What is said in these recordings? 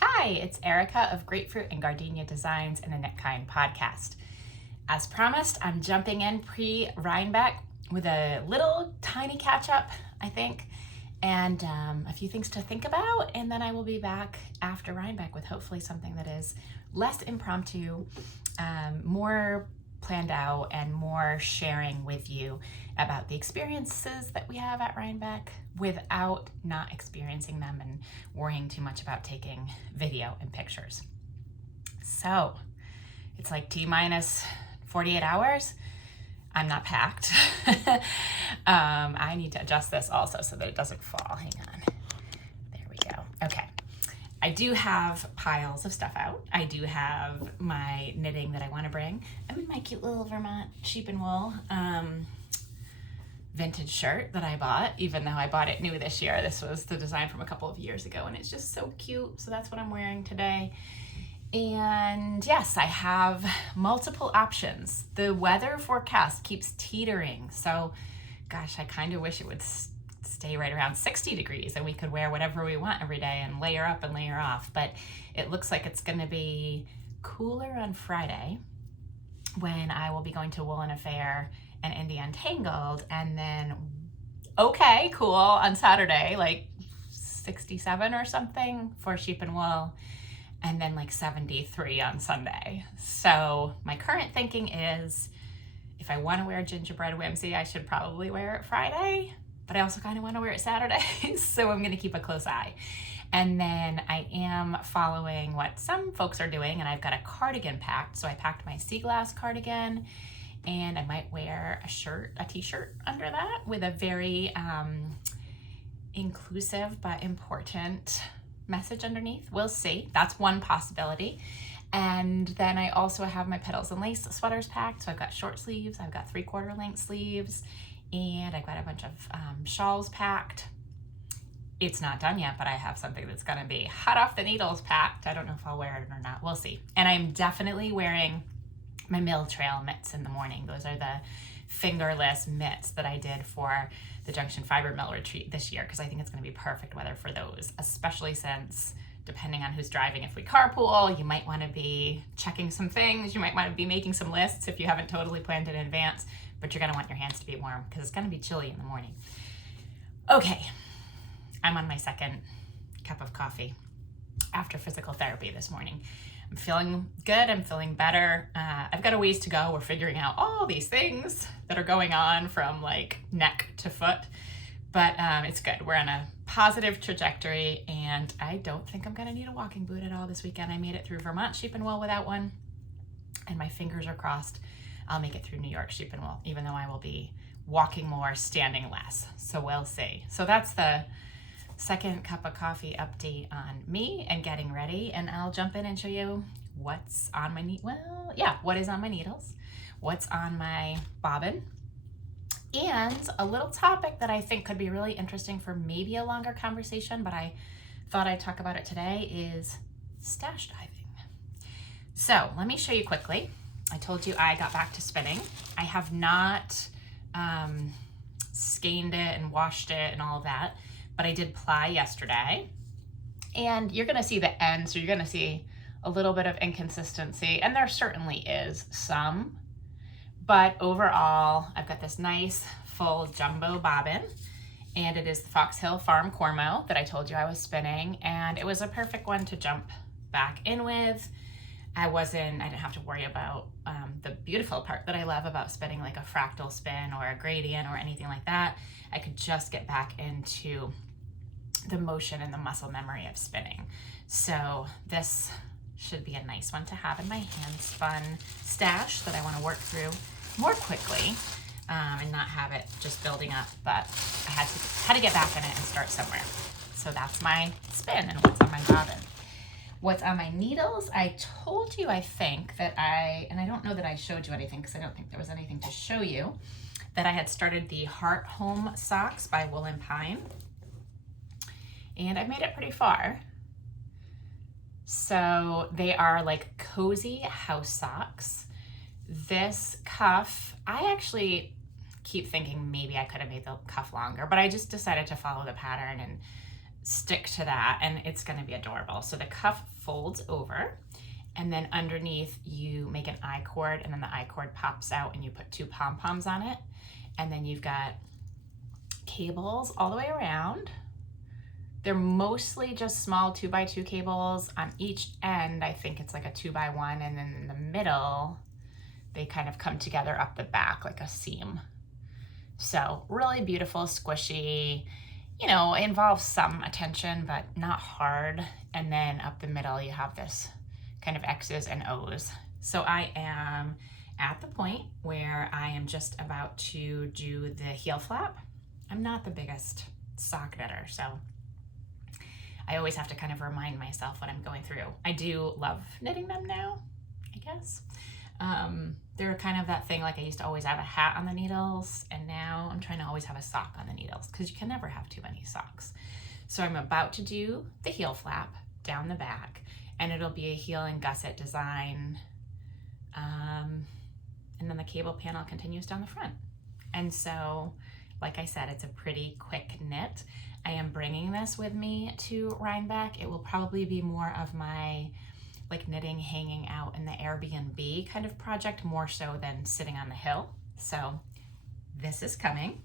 Hi, it's Erika of Grapefruit and Gardenia Designs and the Knit Kind podcast. As promised, I'm jumping in pre-Rhinebeck with a little tiny catch-up, I think, and a few things to think about, and then I will be back after Rhinebeck with hopefully something that is less impromptu, more planned out, and more sharing with you about the experiences that we have at Rhinebeck without not experiencing them and worrying too much about taking video and pictures. So it's like T-minus 48 hours. I'm not packed. I need to adjust this also so that it doesn't fall. Hang on. There we go. Okay. I do have piles of stuff out. I do have my knitting that I want to bring. I'm in my cute little Vermont sheep and wool vintage shirt that I bought, even though I bought it new this year. This was the design from a couple of years ago, and it's just so cute. So that's what I'm wearing today. And yes, I have multiple options. The weather forecast keeps teetering. So gosh, I kind of wish it would stay right around 60 degrees and we could wear whatever we want every day and layer up and layer off. But it looks like it's going to be cooler on Friday when I will be going to Wool and Affair and Indie Untangled, and then okay, cool on Saturday, like 67 or something for sheep and wool, and then like 73 on Sunday. So my current thinking is if I want to wear gingerbread whimsy, I should probably wear it Friday, but I also kind of want to wear it Saturday. So I'm going to keep a close eye. And then I am following what some folks are doing, and I've got a cardigan packed. So I packed my sea glass cardigan, and I might wear a t-shirt under that with a very inclusive but important message underneath. We'll see. That's one possibility. And then I also have my petals and lace sweaters packed. So I've got short sleeves, I've got 3/4 length sleeves, and I've got a bunch of shawls packed. It's not done yet, but I have something that's gonna be hot off the needles packed. I don't know if I'll wear it or not. We'll see. And I'm definitely wearing my Mill Trail mitts in the morning. Those are the fingerless mitts that I did for the Junction Fiber Mill retreat this year, because I think it's going to be perfect weather for those, especially since depending on who's driving, if we carpool, you might want to be checking some things. You might want to be making some lists if you haven't totally planned it in advance, but you're going to want your hands to be warm because it's going to be chilly in the morning. Okay, I'm on my second cup of coffee after physical therapy this morning. I'm feeling good. I'm feeling better. I've got a ways to go. We're figuring out all these things that are going on from like neck to foot, but it's good. We're on a positive trajectory, and I don't think I'm going to need a walking boot at all this weekend. I made it through Vermont sheep and wool without one, and my fingers are crossed I'll make it through New York sheep and wool, even though I will be walking more, standing less. So we'll see. So that's the second cup of coffee update on me and getting ready, and I'll jump in and show you what's on my what is on my needles, what's on my bobbin, and a little topic that I think could be really interesting for maybe a longer conversation, but I thought I'd talk about it today, is stash diving. So let me show you quickly. I told you I got back to spinning. I have not skeined it and washed it and all of that, but I did ply yesterday, and you're gonna see the end, so you're gonna see a little bit of inconsistency, and there certainly is some, but overall, I've got this nice full jumbo bobbin, and it is the Fox Hill Farm Cormo that I told you I was spinning, and it was a perfect one to jump back in with. I didn't have to worry about the beautiful part that I love about spinning, like a fractal spin or a gradient or anything like that. I could just get back into the motion and the muscle memory of spinning. So this should be a nice one to have in my hand spun stash that I want to work through more quickly and not have it just building up, but I had to get back in it and start somewhere. So that's my spin and what's on my bobbin. What's on my needles, I told you, I think, that I don't know that I showed you anything because I don't think there was anything to show you, that I had started the Heart Home Socks by Wool and Pine. And I've made it pretty far. So they are like cozy house socks. This cuff, I actually keep thinking maybe I could have made the cuff longer, but I just decided to follow the pattern and stick to that, and it's going to be adorable. So the cuff folds over, and then underneath you make an I-cord, and then the I-cord pops out and you put 2 pom-poms on it. And then you've got cables all the way around. They're mostly just small 2x2 cables. On each end, I think it's like a 2x1, and then in the middle, they kind of come together up the back like a seam. So really beautiful, squishy, you know, it involves some attention, but not hard. And then up the middle, you have this kind of X's and O's. So I am at the point where I am just about to do the heel flap. I'm not the biggest sock knitter, so I always have to kind of remind myself what I'm going through. I do love knitting them now, I guess. They're kind of that thing, like I used to always have a hat on the needles, and now I'm trying to always have a sock on the needles because you can never have too many socks. So I'm about to do the heel flap down the back, and it'll be a heel and gusset design. And then the cable panel continues down the front. And so, like I said, it's a pretty quick knit. I am bringing this with me to Rhinebeck. It will probably be more of my like knitting hanging out in the Airbnb kind of project, more so than sitting on the hill. So this is coming.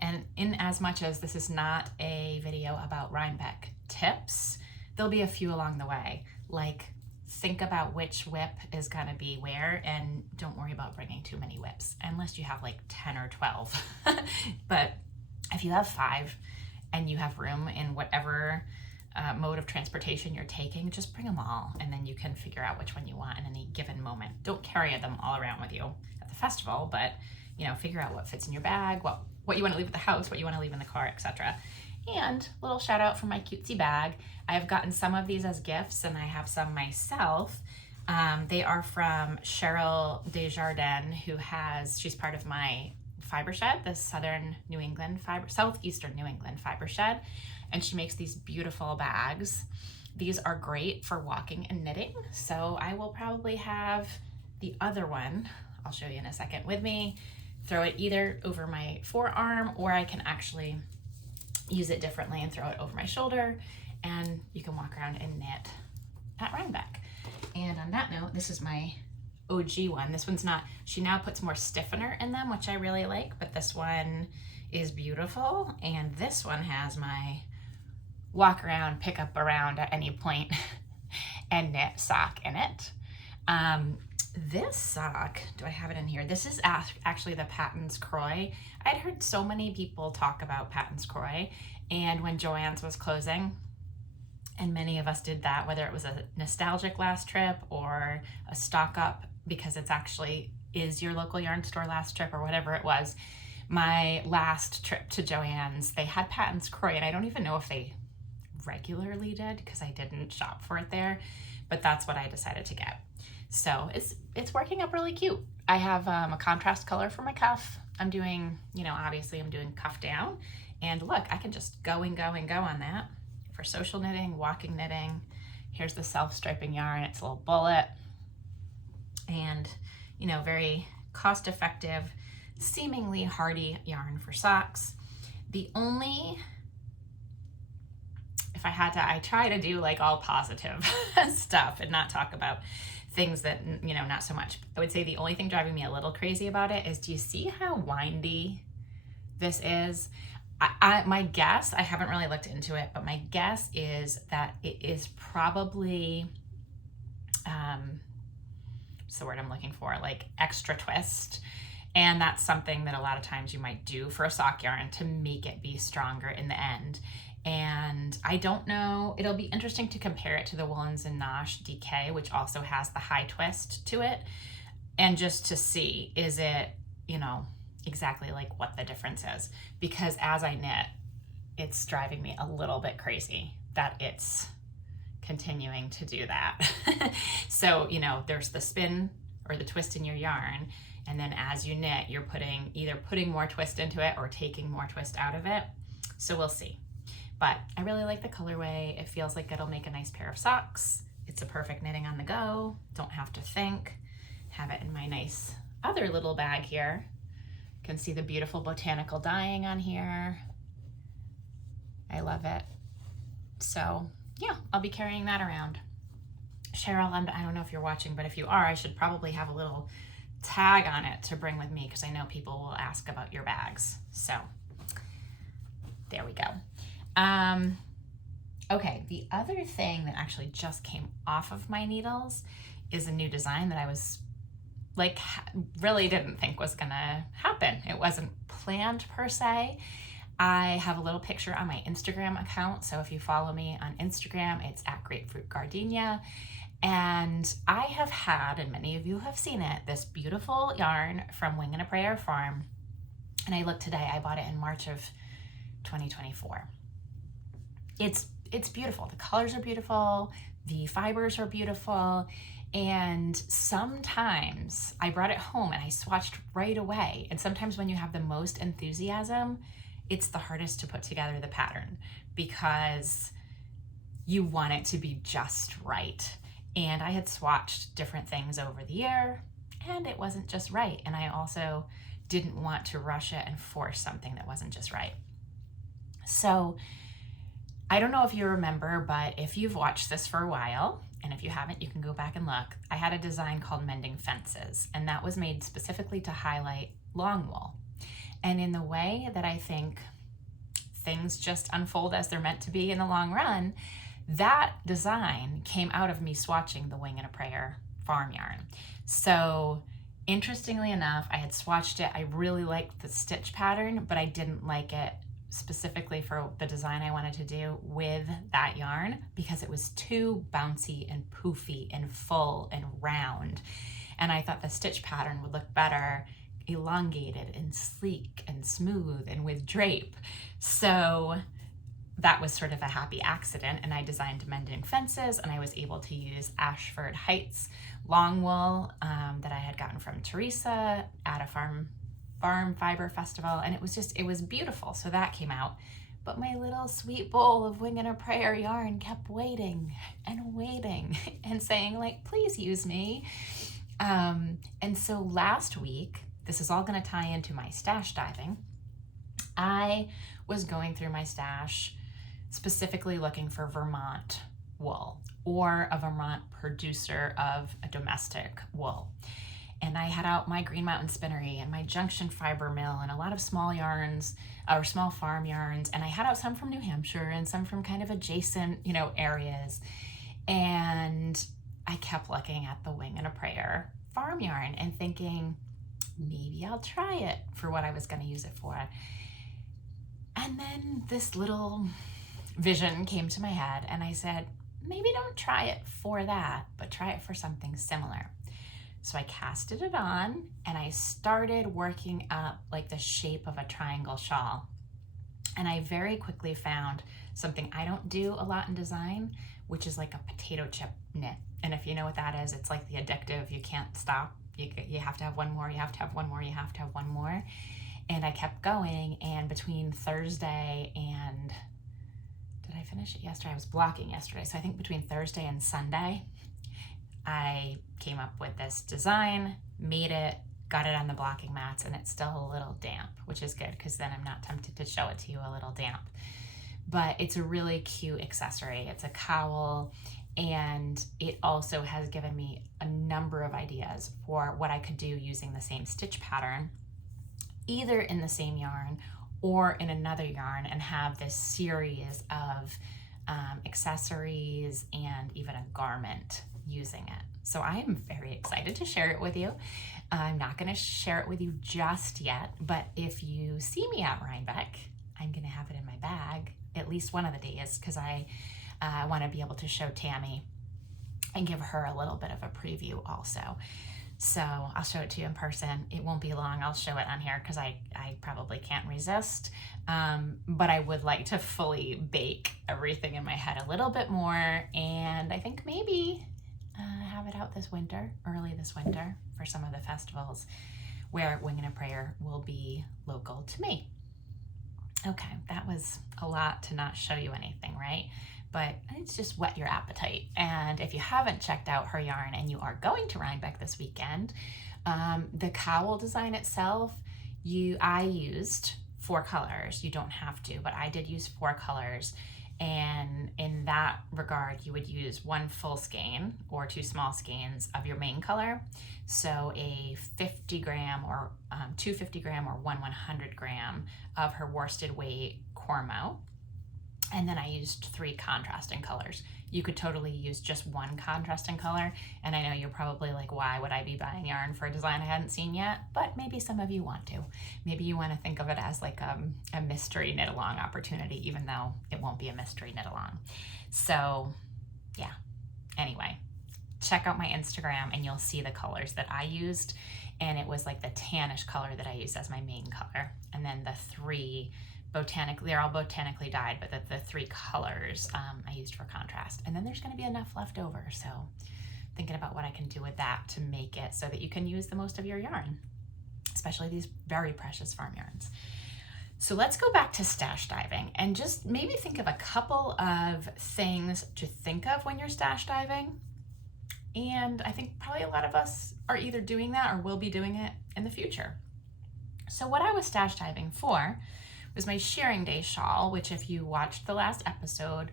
And in as much as this is not a video about Rhinebeck tips, there'll be a few along the way. Like, think about which whip is gonna be where, and don't worry about bringing too many whips, unless you have like 10 or 12. But if you have 5 and you have room in whatever mode of transportation you're taking, just bring them all, and then you can figure out which one you want in any given moment. Don't carry them all around with you at the festival, but you know, figure out what fits in your bag, what you want to leave at the house, what you want to leave in the car, etc. And a little shout out for my cutesy bag. I have gotten some of these as gifts, and I have some myself. They are from Cheryl Desjardins, she's part of my fiber shed, the southeastern New England fiber shed, and she makes these beautiful bags. These are great for walking and knitting, so I will probably have the other one, I'll show you in a second, with me, throw it either over my forearm, or I can actually use it differently and throw it over my shoulder, and you can walk around and knit at Rhinebeck. And on that note, this is my OG one. This one's not, she now puts more stiffener in them, which I really like, but this one is beautiful. And this one has my walk around, pick up around at any point and knit sock in it. This sock, do I have it in here? This is actually the Patton's Croix. I'd heard so many people talk about Patton's Croix, and when Joann's was closing, and many of us did that, whether it was a nostalgic last trip or a stock up because it's actually is your local yarn store last trip or whatever it was. My last trip to Joann's, they had Patton's Croix, and I don't even know if they regularly did because I didn't shop for it there, but that's what I decided to get. So it's working up really cute. I have a contrast color for my cuff. I'm doing, you know, obviously I'm doing cuff down, and look, I can just go and go and go on that for social knitting, walking knitting. Here's the self-striping yarn. It's a little bullet, and you know, very cost-effective, seemingly hardy yarn for socks. The only, if I had to, I try to do like all positive stuff and not talk about things that, you know, not so much. I would say the only thing driving me a little crazy about it is, do you see how windy this is? My guess, I haven't really looked into it, but my guess is that it is probably, what's the word I'm looking for, like extra twist. And that's something that a lot of times you might do for a sock yarn to make it be stronger in the end. And I don't know, it'll be interesting to compare it to the Woolens and Nosh DK, which also has the high twist to it, and just to see, is it, you know, exactly like what the difference is. Because as I knit, it's driving me a little bit crazy that it's continuing to do that. So, you know, there's the spin or the twist in your yarn, and then as you knit, you're either putting more twist into it or taking more twist out of it. So we'll see. But I really like the colorway. It feels like it'll make a nice pair of socks. It's a perfect knitting on the go. Don't have to think. Have it in my nice other little bag here. You can see the beautiful botanical dyeing on here. I love it. So yeah, I'll be carrying that around. Cheryl, I don't know if you're watching, but if you are, I should probably have a little tag on it to bring with me because I know people will ask about your bags. So there we go. Okay, the other thing that actually just came off of my needles is a new design that I was like really didn't think was gonna happen. It wasn't planned per se. I have a little picture on my Instagram account, so if you follow me on Instagram, it's at Grapefruit Gardenia. And I have had, and many of you have seen it, this beautiful yarn from Wing and a Prayer Farm. And I looked today, I bought it in March of 2024. It's beautiful. The colors are beautiful, the fibers are beautiful, and sometimes I brought it home and I swatched right away. And sometimes when you have the most enthusiasm, it's the hardest to put together the pattern because you want it to be just right. And I had swatched different things over the year and it wasn't just right. And I also didn't want to rush it and force something that wasn't just right. So I don't know if you remember, but if you've watched this for a while, and if you haven't, you can go back and look, I had a design called Mending Fences, and that was made specifically to highlight long wool. And in the way that I think things just unfold as they're meant to be in the long run, that design came out of me swatching the Wing and a Prayer farm yarn. So interestingly enough, I had swatched it. I really liked the stitch pattern, but I didn't like it specifically for the design I wanted to do with that yarn because it was too bouncy and poofy and full and round. And I thought the stitch pattern would look better elongated and sleek and smooth and with drape. So that was sort of a happy accident, and I designed Mending Fences, and I was able to use Ashford Heights long wool that I had gotten from Teresa at a farm fiber festival, and it was beautiful. So that came out, but my little sweet bowl of Wing and a Prayer yarn kept waiting and waiting and saying like, please use me. And so last week, this is all going to tie into my stash diving. I was going through my stash specifically looking for Vermont wool or a Vermont producer of a domestic wool. And I had out my Green Mountain Spinnery and my Junction Fiber Mill and a lot of small yarns or small farm yarns. And I had out some from New Hampshire and some from kind of adjacent, areas. And I kept looking at the Wing and a Prayer farm yarn and thinking, maybe I'll try it for what I was going to use it for. And then this little vision came to my head and I said, maybe don't try it for that, but try it for something similar. So I casted it on and I started working up like the shape of a triangle shawl. And I very quickly found something I don't do a lot in design, which is like a potato chip knit. And if you know what that is, it's like the addictive, you can't stop. You have to have one more, you have to have one more, you have to have one more. And I kept going, and between Thursday and, did I finish it yesterday? I was blocking yesterday. So I think between Thursday and Sunday, I came up with this design, made it, got it on the blocking mats, and it's still a little damp, which is good because then I'm not tempted to show it to you a little damp. But it's a really cute accessory. It's a cowl, and it also has given me a number of ideas for what I could do using the same stitch pattern, either in the same yarn or in another yarn, and have this series of accessories and even a garment using it. So I am very excited to share it with you. I'm not going to share it with you just yet, but if you see me at Rhinebeck, I'm going to have it in my bag at least one of the days because I want to be able to show Tammy and give her a little bit of a preview also. So I'll show it to you in person. It won't be long. I'll show it on here because I probably can't resist. But I would like to fully bake everything in my head a little bit more. And I think maybe have it out this winter, early this winter, for some of the festivals where Wing and a Prayer will be local to me. Okay, that was a lot to not show you anything, right? But it's just whet your appetite. And if you haven't checked out her yarn and you are going to Rhinebeck this weekend, the cowl design itself, I used 4 colors. You don't have to, but I did use 4 colors. And in that regard, you would use 1 full skein or 2 small skeins of your main color. So a 50 gram or 250 gram or 100 gram of her worsted weight Cormo. And then I used 3 contrasting colors. You could totally use just 1 contrasting color. And I know you're probably like, why would I be buying yarn for a design I hadn't seen yet? But maybe some of you want to. Maybe you want to think of it as like a mystery knit along opportunity, even though it won't be a mystery knit along. So yeah, anyway, check out my Instagram and you'll see the colors that I used. And it was like the tannish color that I used as my main color. And then the 3 they're all botanically dyed, but the 3 colors I used for contrast. And then there's going to be enough left over, so thinking about what I can do with that to make it so that you can use the most of your yarn, especially these very precious farm yarns. So let's go back to stash diving and just maybe think of a couple of things to think of when you're stash diving. And I think probably a lot of us are either doing that or will be doing it in the future. So what I was stash diving for was my shearing day shawl, which if you watched the last episode,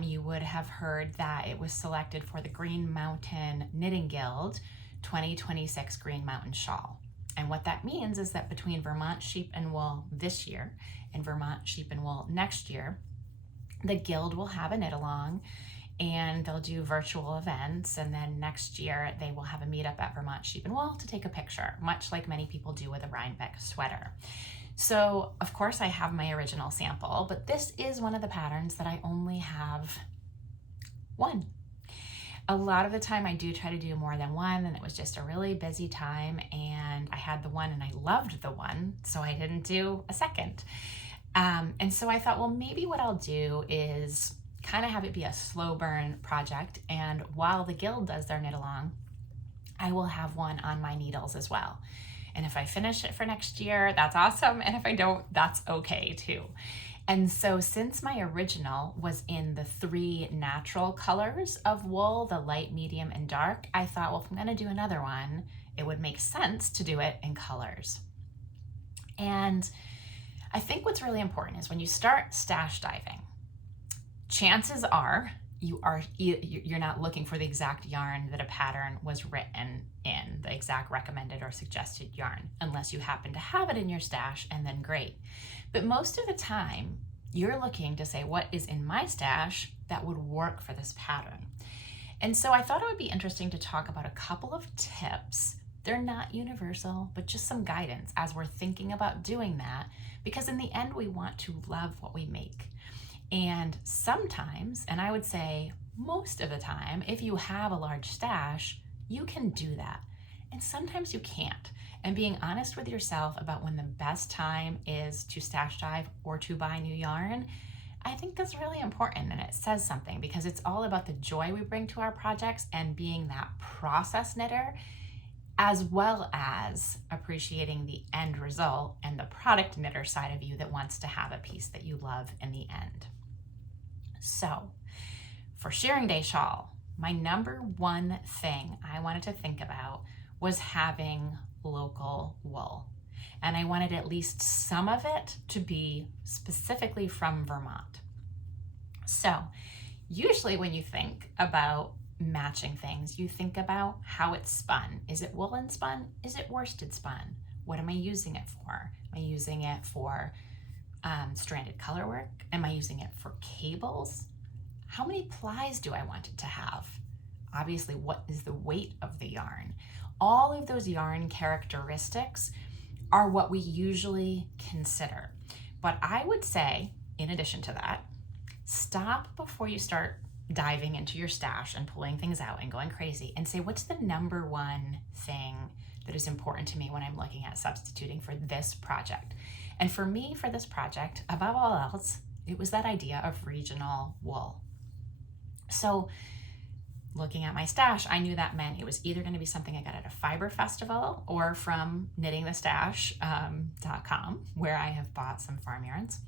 you would have heard that it was selected for the Green Mountain Knitting Guild 2026 Green Mountain Shawl. And what that means is that between Vermont Sheep and Wool this year and Vermont Sheep and Wool next year, the Guild will have a knit along and they'll do virtual events. And then next year they will have a meetup at Vermont Sheep and Wool to take a picture, much like many people do with a Rhinebeck sweater. So of course I have my original sample, but this is one of the patterns that I only have 1. A lot of the time I do try to do more than 1, and it was just a really busy time and I had the 1 and I loved the 1, so I didn't do a second. And so I thought, well, maybe what I'll do is kind of have it be a slow burn project, and while the Guild does their knit along, I will have 1 on my needles as well. And if I finish it for next year, that's awesome. And if I don't, that's okay too. And so since my original was in the 3 natural colors of wool, the light, medium, and dark, I thought, well, if I'm gonna do another one, it would make sense to do it in colors. And I think what's really important is when you start stash diving, chances are you're not looking for the exact yarn that a pattern was written in, the exact recommended or suggested yarn, unless you happen to have it in your stash, and then great. But most of the time, you're looking to say, what is in my stash that would work for this pattern? And so I thought it would be interesting to talk about a couple of tips. They're not universal, but just some guidance as we're thinking about doing that, because in the end, we want to love what we make. And sometimes, and I would say most of the time, if you have a large stash, you can do that. And sometimes you can't. And being honest with yourself about when the best time is to stash dive or to buy new yarn, I think that's really important, and it says something because it's all about the joy we bring to our projects and being that process knitter, as well as appreciating the end result and the product knitter side of you that wants to have a piece that you love in the end. So for shearing day shawl, my number 1 thing I wanted to think about was having local wool. And I wanted at least some of it to be specifically from Vermont. So usually when you think about matching things, you think about how it's spun. Is it woolen spun? Is it worsted spun? What am I using it for? Am I using it for stranded color work? Am I using it for cables? How many plies do I want it to have? Obviously, what is the weight of the yarn? All of those yarn characteristics are what we usually consider. But I would say, in addition to that, stop before you start diving into your stash and pulling things out and going crazy, and say, what's the number 1 thing that is important to me when I'm looking at substituting for this project? And for me, for this project, above all else, it was that idea of regional wool. So looking at my stash, I knew that meant it was either going to be something I got at a fiber festival or from knittingthestash.com, where I have bought some farm yarns,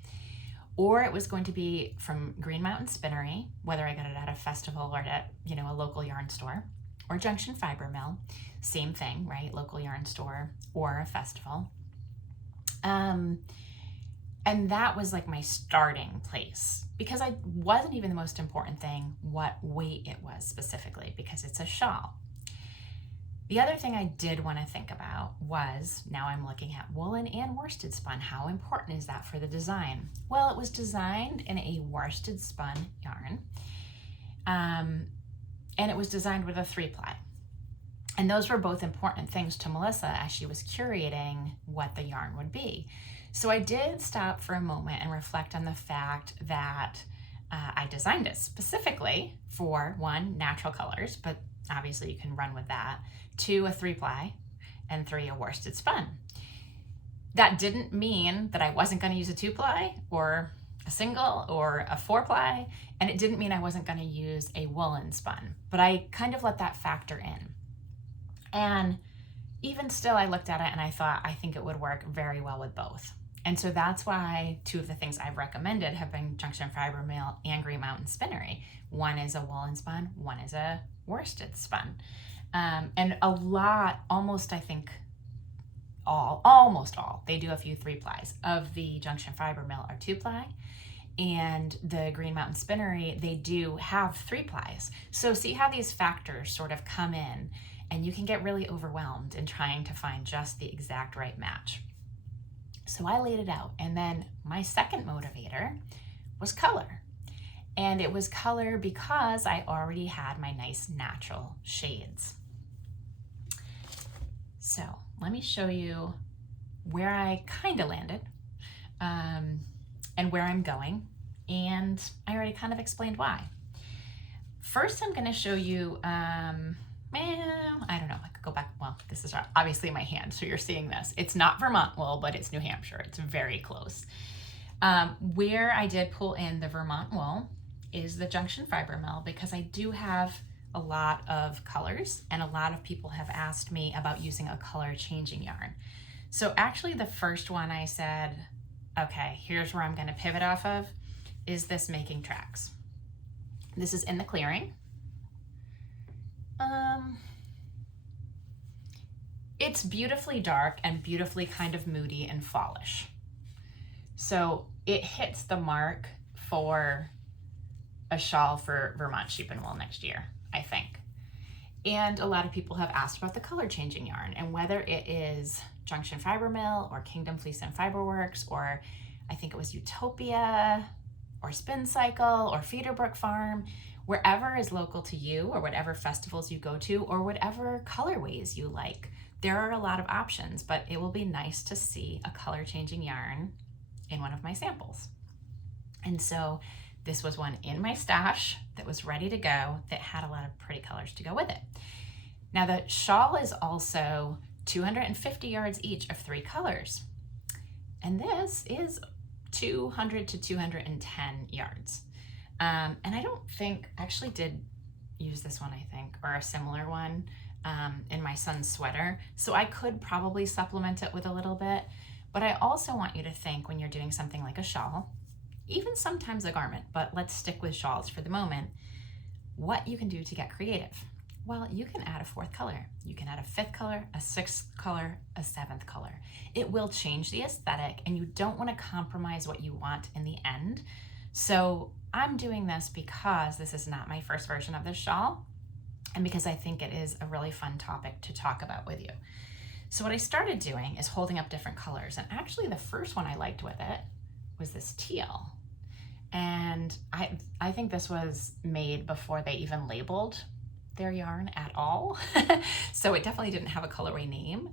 or it was going to be from Green Mountain Spinnery, whether I got it at a festival or at a local yarn store, or Junction Fiber Mill, same thing, right? Local yarn store or a festival. And that was like my starting place, because I wasn't even the most important thing what weight it was specifically, because it's a shawl. The other thing I did want to think about was, now I'm looking at woolen and worsted spun. How important is that for the design? Well, it was designed in a worsted spun yarn, and it was designed with a 3-ply. And those were both important things to Melissa as she was curating what the yarn would be. So I did stop for a moment and reflect on the fact that I designed it specifically for, 1, natural colors, but obviously you can run with that, 2, a 3-ply, and 3, a worsted spun. That didn't mean that I wasn't going to use a 2-ply or a single or a 4-ply, and it didn't mean I wasn't going to use a woolen spun, but I kind of let that factor in. And even still, I looked at it and I thought, I think it would work very well with both. And so that's why 2 of the things I've recommended have been Junction Fiber Mill and Green Mountain Spinnery. 1 is a woolen spun, 1 is a worsted spun. And a lot, almost I think almost all, they do a few 3-plies of the Junction Fiber Mill are 2-ply, and the Green Mountain Spinnery, they do have 3-plies. So see how these factors sort of come in, and you can get really overwhelmed in trying to find just the exact right match. So I laid it out, and then my second motivator was color. And it was color because I already had my nice natural shades. So let me show you where I kind of landed, and where I'm going. And I already kind of explained why. First, I'm going to show you, I don't know, I could go back. Well, this is obviously my hand, so you're seeing this. It's not Vermont wool, but it's New Hampshire. It's very close. Where I did pull in the Vermont wool is the Junction Fiber Mill, because I do have a lot of colors, and a lot of people have asked me about using a color changing yarn. So actually the first one I said, okay, here's where I'm going to pivot off of, is this Making Tracks. This is in the clearing. It's beautifully dark and beautifully kind of moody and fallish. So it hits the mark for a shawl for Vermont Sheep and Wool next year, I think. And a lot of people have asked about the color changing yarn, and whether it is Junction Fiber Mill or Kingdom Fleece and Fiberworks, or I think it was Utopia or Spin Cycle or Feederbrook Farm, wherever is local to you, or whatever festivals you go to, or whatever colorways you like. There are a lot of options, but it will be nice to see a color changing yarn in one of my samples. And so this was one in my stash that was ready to go, that had a lot of pretty colors to go with it. Now the shawl is also 250 yards each of 3 colors. And this is 200 to 210 yards. And I don't think, I actually did use this one, I think, or a similar one in my son's sweater. So I could probably supplement it with a little bit, but I also want you to think, when you're doing something like a shawl, even sometimes a garment, but let's stick with shawls for the moment, what you can do to get creative. Well, you can add a 4th color. You can add a 5th color, a 6th color, a 7th color. It will change the aesthetic, and you don't want to compromise what you want in the end. So I'm doing this because this is not my first version of this shawl, and because I think it is a really fun topic to talk about with you. So what I started doing is holding up different colors, and actually the first one I liked with it was this teal. And I think this was made before they even labeled their yarn at all. So it definitely didn't have a colorway name,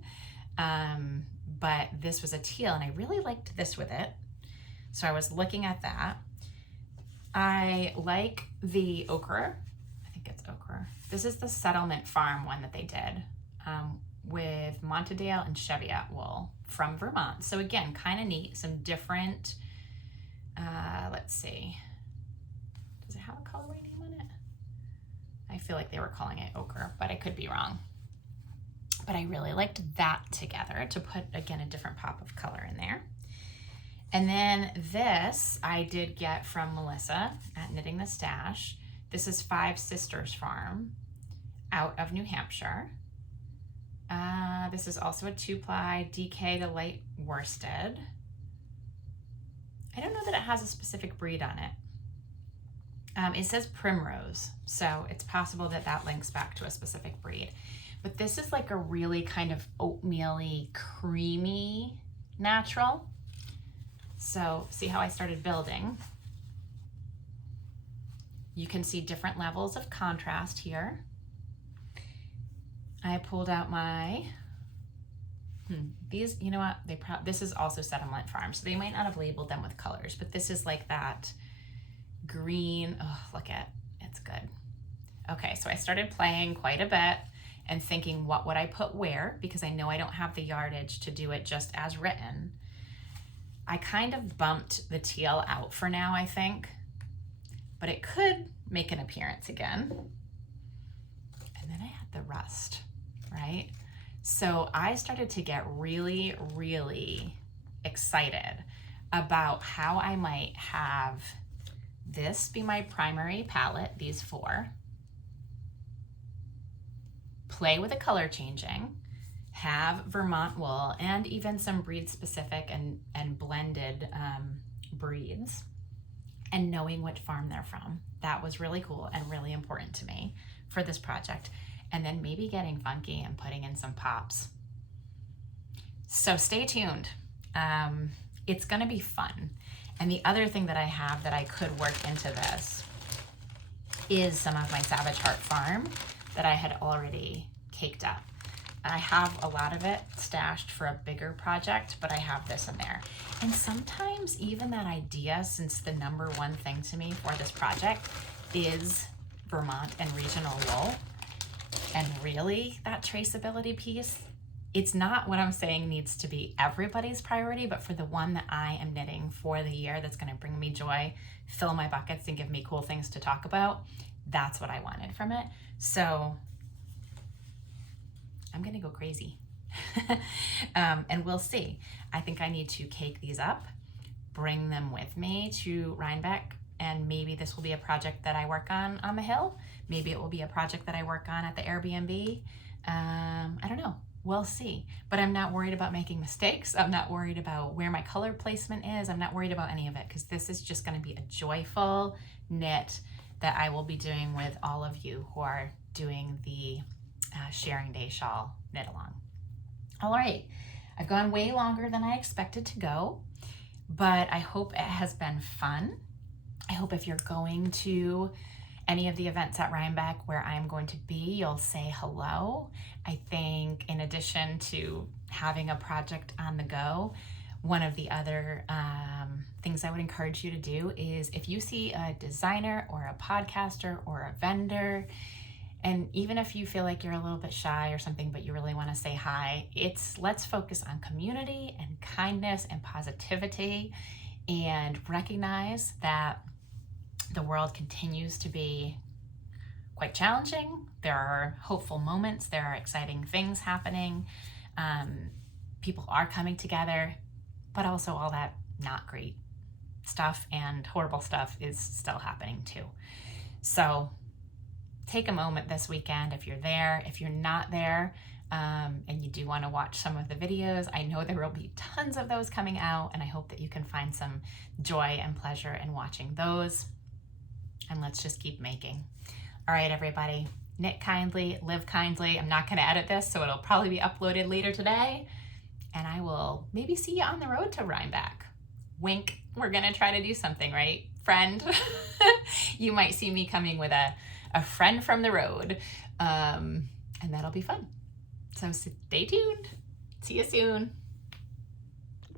but this was a teal, and I really liked this with it. So I was looking at that. I like the ochre. I think it's ochre. This is the Settlement Farm one that they did with Montadale and Cheviot wool from Vermont. So again, kind of neat, some different, let's see, does it have a colorway name on it? I feel like they were calling it ochre, but I could be wrong. But I really liked that together to put, again, a different pop of color in there. And then this I did get from Melissa at Knitting the Stash. This is 5 Sisters Farm out of New Hampshire. This is also a 2-ply DK to light worsted. I don't know that it has a specific breed on it. It says Primrose, so it's possible that that links back to a specific breed. But this is like a really kind of oatmeal-y, creamy natural. So see how I started building? You can see different levels of contrast here. I pulled out my, these, you know what, this is also Settlement Farm, so they might not have labeled them with colors, but this is like that green, oh, look at, it's good. Okay, so I started playing quite a bit and thinking, what would I put where? Because I know I don't have the yardage to do it just as written. I kind of bumped the teal out for now, I think, but it could make an appearance again. And then I had the rust, right? So I started to get really, really excited about how I might have this be my primary palette, these 4. Play with the color changing, have Vermont wool and even some breed specific and blended breeds, and knowing which farm they're from. That was really cool and really important to me for this project. And then maybe getting funky and putting in some pops. So stay tuned. It's gonna be fun. And the other thing that I have that I could work into this is some of my Savage Heart Farm that I had already caked up. I have a lot of it stashed for a bigger project, but I have this in there. And sometimes even that idea, since the #1 thing to me for this project is Vermont and regional wool, and really that traceability piece, it's not what I'm saying needs to be everybody's priority, but for the one that I am knitting for the year that's gonna bring me joy, fill my buckets and give me cool things to talk about, that's what I wanted from it. So I'm gonna go crazy. And we'll see. I think I need to cake these up, bring them with me to Rhinebeck, and maybe this will be a project that I work on the hill. Maybe it will be a project that I work on at the Airbnb. I don't know, we'll see. But I'm not worried about making mistakes. I'm not worried about where my color placement is. I'm not worried about any of it, because this is just gonna be a joyful knit that I will be doing with all of you who are doing the Sharing Day Shawl knit along. All right, I've gone way longer than I expected to go, but I hope it has been fun. I hope if you're going to any of the events at Rhinebeck where I'm going to be, you'll say hello. I think in addition to having a project on the go, one of the other things I would encourage you to do is if you see a designer or a podcaster or a vendor, and even if you feel like you're a little bit shy or something, but you really want to say hi, let's focus on community and kindness and positivity, and recognize that the world continues to be quite challenging. There are hopeful moments, there are exciting things happening. People are coming together, but also all that not great stuff and horrible stuff is still happening too. So take a moment this weekend if you're there. If you're not there and you do want to watch some of the videos, I know there will be tons of those coming out, and I hope that you can find some joy and pleasure in watching those. And let's just keep making. All right, everybody, knit kindly, live kindly. I'm not going to edit this, so it'll probably be uploaded later today. And I will maybe see you on the road to Rhinebeck. Wink, we're going to try to do something, right, friend? You might see me coming with a friend from the road, and that'll be fun. So stay tuned. See you soon.